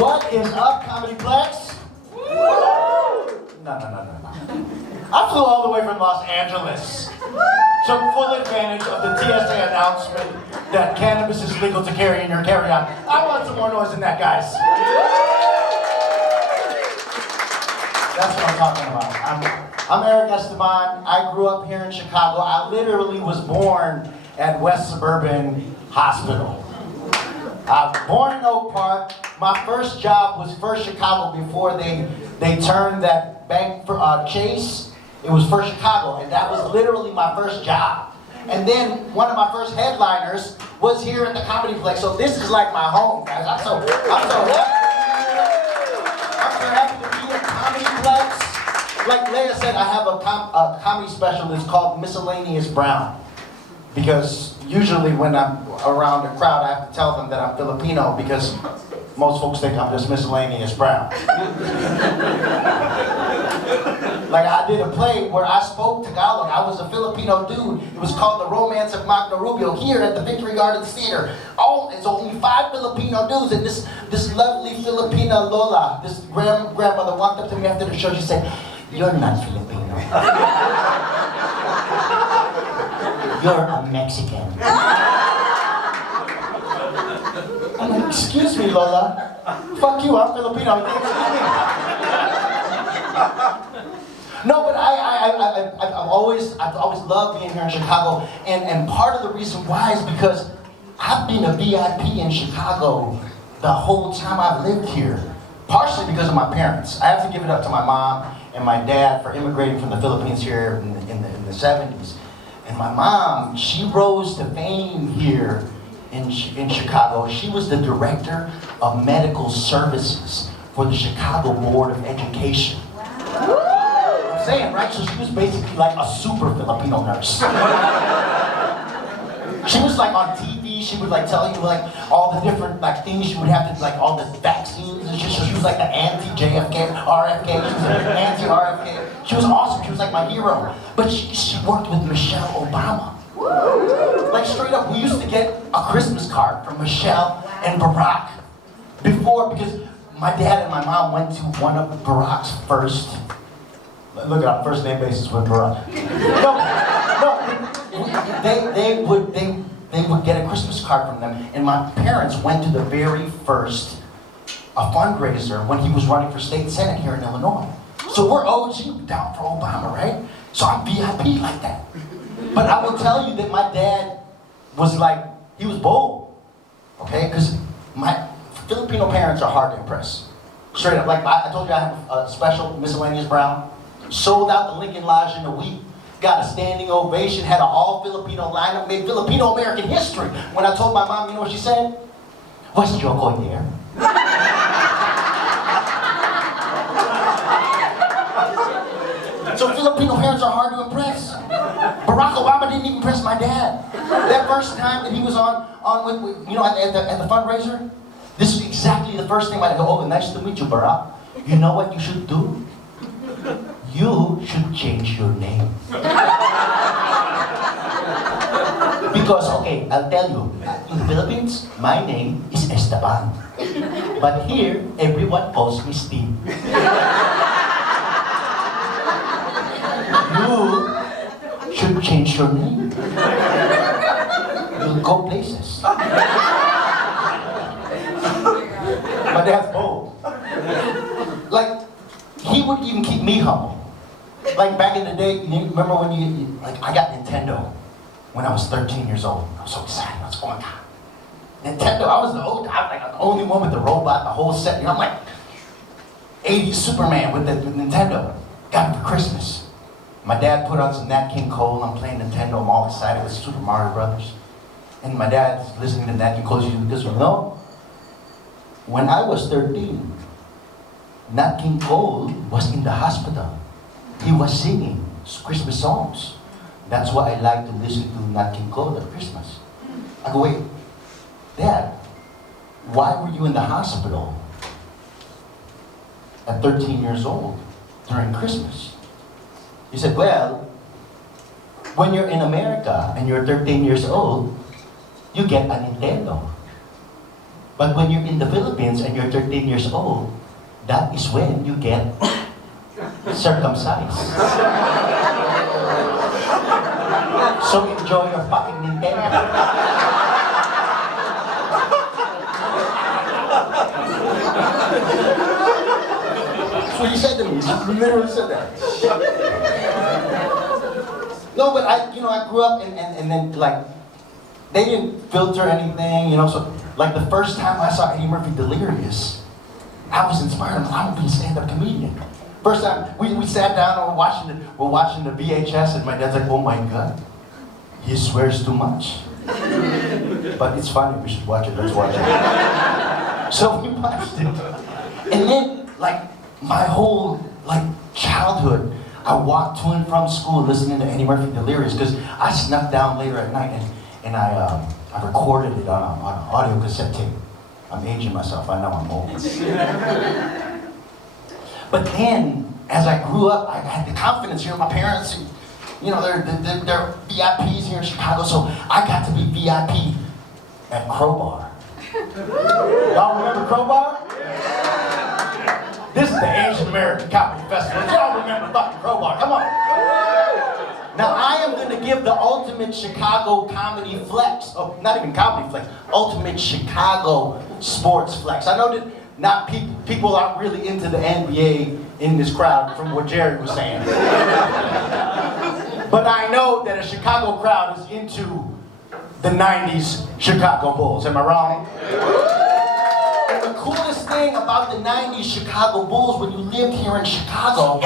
What is up, Comedyplex? No. I flew all the way from Los Angeles. Took full advantage of the TSA announcement that cannabis is legal to carry in your carry-on. I want some more noise than that, guys. That's what I'm talking about. I'm Erick Esteban. I grew up here in Chicago. I literally was born at West Suburban Hospital. I was born in Oak Park. My first job was First Chicago before they turned that bank for Chase. It was First Chicago, and that was literally my first job. And then one of my first headliners was here at the Comedyplex. So this is like my home, guys. I'm so happy to be at Comedyplex. Like Leah said, I have a comedy special that's called Miscellaneous Brown. Because usually when I'm around a crowd, I have to tell them that I'm Filipino because most folks think I'm just miscellaneous brown. Like I did a play where I spoke Tagalog. I was a Filipino dude. It was called The Romance of Magna Rubio here at the Victory Gardens Theater. Oh, it's only 5 Filipino dudes, and this lovely Filipina Lola, this grandmother walked up to me after the show. She said, "You're not Filipino. You're a Mexican." I'm like, "Excuse me, Lola. Fuck you, I'm Filipino. Excuse me." No, but I've always loved being here in Chicago, and part of the reason why is because I've been a VIP in Chicago the whole time I've lived here. Partially because of my parents. I have to give it up to my mom and my dad for immigrating from the Philippines here in the 70s. And my mom, she rose to fame here in Chicago. She was the director of medical services for the Chicago Board of Education. I'm saying, right? So she was basically like a super Filipino nurse. She was like on TV. She would like tell you like all the different like things you would have to like all the vaccines and shit. So she was like the anti-JFK, RFK. She was like anti-RFK. She was awesome. She was like my hero. But she worked with Michelle Obama. Like straight up, we used to get a Christmas card from Michelle and Barack before, because my dad and my mom went to one of Barack's first. Look at our first name basis with Barack. No. They would get a Christmas card from them, and my parents went to the very first fundraiser when he was running for state senate here in Illinois. So we're OG down for Obama, right? So I'm VIP like that. But I will tell you that my dad was like, he was bold, okay? Because my Filipino parents are hard to impress. Straight up, like I told you, I have a special Miscellaneous Brown. Sold out the Lincoln Lodge in a week. Got a standing ovation, had an all-Filipino lineup, made Filipino American history. When I told my mom, you know what she said? "Was Joko there?" So Filipino parents are hard to impress. Barack Obama didn't even impress my dad. That first time that he was on with you know, at the fundraiser, this is exactly the first thing I go, "Oh, nice to meet you, Barack. You know what you should do? You should change your name." Because, okay, I'll tell you, in the Philippines, my name is Esteban. But here, everyone calls me Steve. You should change your name. You'll go places. But that's bold. Like, he would even keep me humble. Like back in the day, you remember when like I got Nintendo when I was 13 years old. I was so excited. I was going, Nintendo, I was the only one with the robot, the whole set. You know, I'm like 80s Superman with the Nintendo. Got it for Christmas. My dad put on some Nat King Cole. I'm playing Nintendo. I'm all excited with Super Mario Brothers. And my dad's listening to Nat King Cole. He goes, "No, when I was 13, Nat King Cole was in the hospital. He was singing Christmas songs. That's why I like to listen to Nat King Cole at Christmas." I go, "Wait, Dad, why were you in the hospital at 13 years old during Christmas?" He said, "Well, when you're in America and you're 13 years old, you get a Nintendo. But when you're in the Philippines and you're 13 years old, that is when you get circumcised. So enjoy your fucking Nintendo. That's what he said to me. He literally said that. No, but I grew up and then like, they didn't filter anything, so like the first time I saw Eddie Murphy Delirious, I was inspired. I want to be a stand-up comedian. First time, we sat down and we're watching the VHS and my dad's like, oh my God, he swears too much. But it's funny, we should watch it, let's watch it. So we watched it. And then, like, my whole, like, childhood, I walked to and from school listening to Eddie Murphy Delirious because I snuck down later at night and I recorded it on an audio cassette tape. I'm aging myself, I know I'm old. But then, as I grew up, I had the confidence, my parents, they're VIPs here in Chicago, so I got to be VIP at Crowbar. Y'all remember Crowbar? This is the Asian American Comedy Festival. Y'all remember fucking Crowbar, come on. Now I am going to give the ultimate Chicago comedy flex, not even comedy flex, ultimate Chicago sports flex. I know that not people aren't really into the NBA in this crowd from what Jerry was saying. But I know that a Chicago crowd is into the 90s Chicago Bulls, am I wrong? And the coolest thing about the 90s Chicago Bulls, when you lived here in Chicago,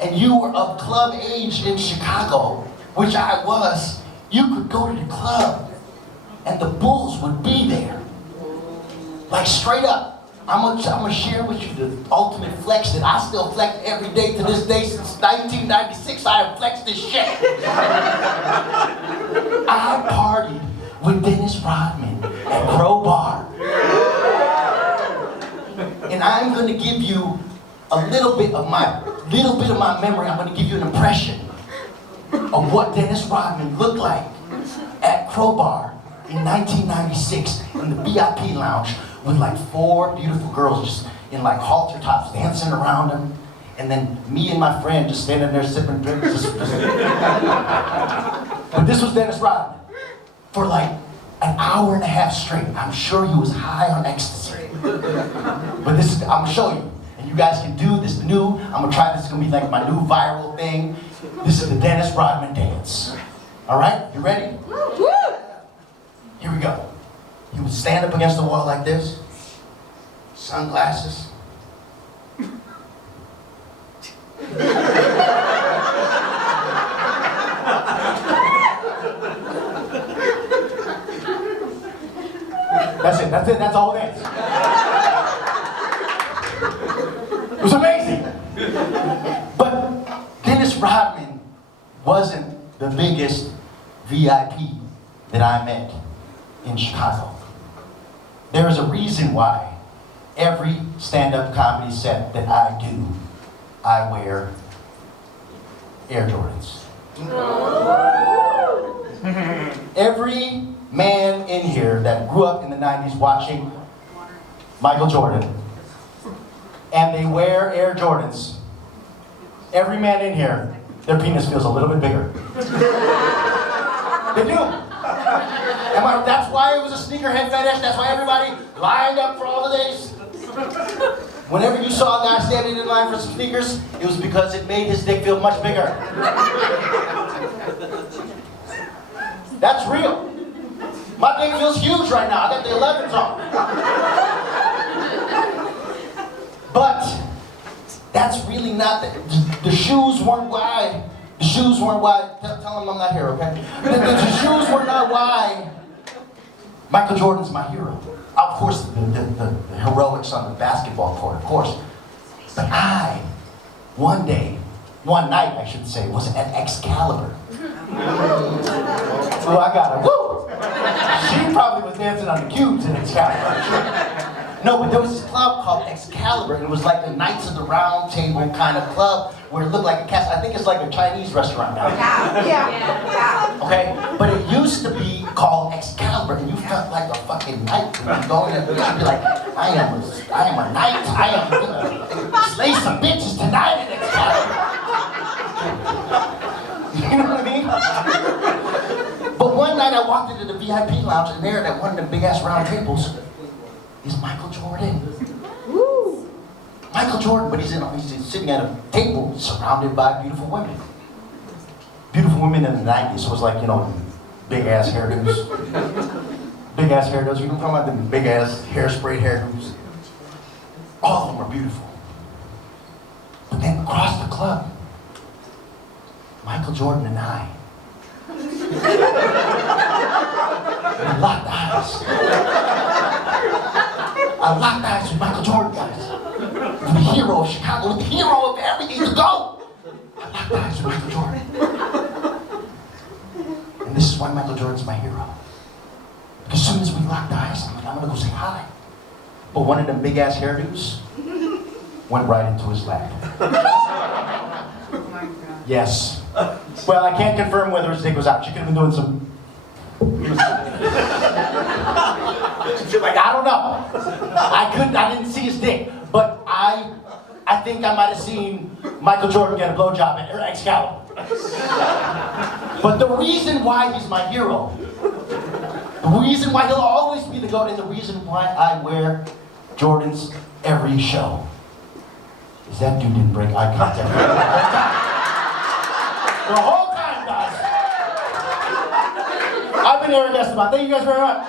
and you were of club age in Chicago, which I was, you could go to the club and the Bulls would be there. Like straight up. I'm gonna share with you the ultimate flex that I still flex every day to this day. Since 1996, I have flexed this shit. I partied with Dennis Rodman at Crowbar. And I'm gonna give you a little bit of my memory. I'm going to give you an impression of what Dennis Rodman looked like at Crowbar in 1996 in the VIP lounge with like 4 beautiful girls just in like halter tops dancing around him, and then me and my friend just standing there sipping drinks. But this was Dennis Rodman for like an hour and a half straight. I'm sure he was high on ecstasy. But I'm going to show you. You guys can do this new, I'm gonna try this, it's gonna be like my new viral thing. This is the Dennis Rodman dance. All right, you ready? Here we go. He would stand up against the wall like this, sunglasses. That's it, that's all it is. It was amazing. But Dennis Rodman wasn't the biggest VIP that I met in Chicago. There is a reason why every stand-up comedy set that I do, I wear Air Jordans. Every man in here that grew up in the 90s watching Michael Jordan, and they wear Air Jordans, every man in here, their penis feels a little bit bigger. They do. That's why it was a sneakerhead fetish. That's why everybody lined up for all the days. Whenever you saw a guy standing in line for some sneakers, it was because it made his dick feel much bigger. That's real. My dick feels huge right now. I got the 11s on. But that's really not the shoes weren't wide. The shoes weren't wide. Tell him I'm not here, okay? The shoes were not wide. Michael Jordan's my hero. Of course, the heroics on the basketball court, of course. But one night, I should say, was at Excalibur. So I got her. Woo! She probably was dancing on the cubes in Excalibur. No, but there was this club called Excalibur, and it was like the Knights of the Round Table kind of club where it looked like a castle. I think it's like a Chinese restaurant now. Yeah. Okay? But it used to be called Excalibur, and you felt like a fucking knight when you go in there. You'd be like, I am a knight. I am gonna slay some bitches tonight at Excalibur. You know what I mean? But one night I walked into the VIP lounge, and there at one of the big ass round tables is Michael Jordan. Woo. Michael Jordan, but he's sitting at a table surrounded by beautiful women. Beautiful women in the 90s, so it was like, big ass hairdos. Big ass hairdos, you know what I'm talking about? The big ass hairspray hairdos. All of them were beautiful. But then across the club, Michael Jordan and I locked eyes. I locked eyes with Michael Jordan, guys. The hero of Chicago, the hero of everything to go. I locked eyes with Michael Jordan. And this is why Michael Jordan's my hero. Because as soon as we locked eyes, I'm like, I'm gonna go say hi. But one of them big ass hairdos went right into his lap. Yes. Well, I can't confirm whether his dick was out. She could have been doing some. Like, I don't know. I didn't see his dick. But I think I might have seen Michael Jordan get a blowjob at Excalibur. But the reason why he's my hero, the reason why he'll always be the GOAT, and the reason why I wear Jordans every show is that dude didn't break eye contact the whole time, guys. I've been Erick Esteban. Thank you guys very much.